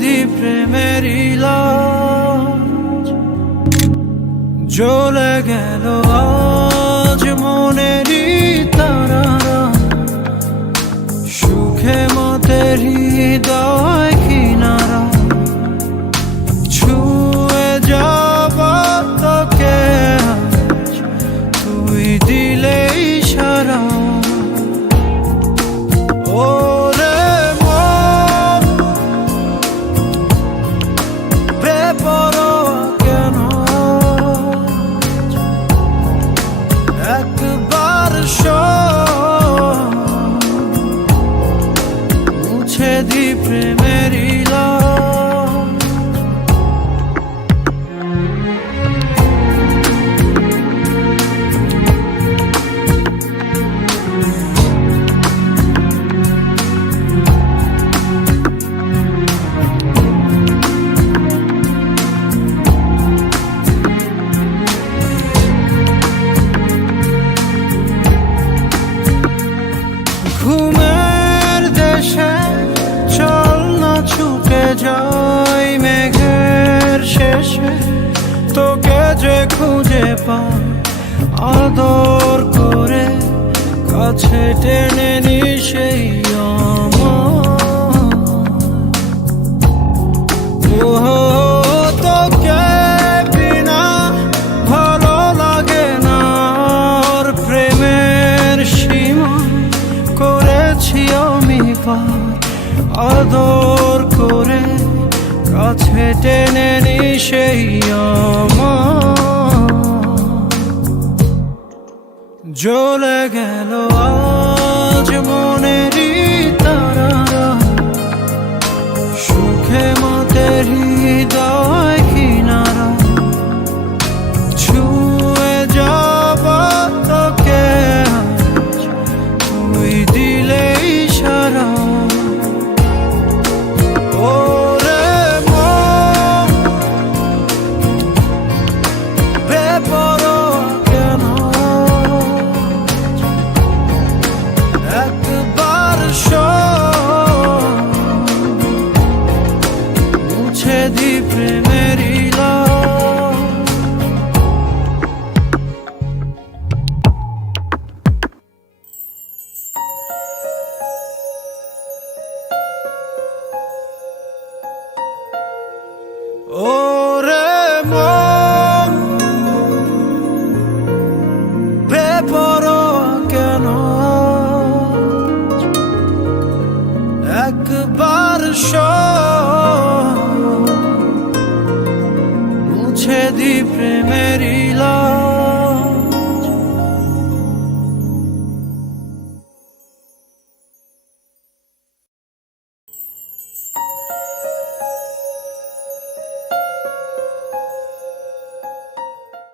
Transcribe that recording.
দি প্রেমের ইলাজ। জ্বলে গেল আজ মনেরই তারারা, সুখে মতের হৃদয় কিনারা। ছুঁয়ে যাব তোকে আজ, তুই দিলে ইশারা। ওরে মন বেপরোয়া কেন, একবার শোন, মুছে দি প্রেমের ইলাজ। ঘুমের দেশে চল না ছুটে যাই মেঘের শেষে, তোকে যে খুঁজে পাই আদর করে কাছে টেনে নি সেই তোকে বিনা ভালো লাগে না, ওর প্রেমের সীমা করেছি আমি পার। আদর করে কাছে টেনে নি সেই জ্বলে গেল আজ মনেরই তারারা, সুখে মতের হৃদয় কিনারা। ছুঁয়ে যাব তোকে আজ, তুই দিলে ইশারা। ওরে মন বেপরোয়া কেন, একবার শোন, মুছে দি প্রেমের ইলাজ। ওরে মন বেপরোয়া কেন, একবার শোন,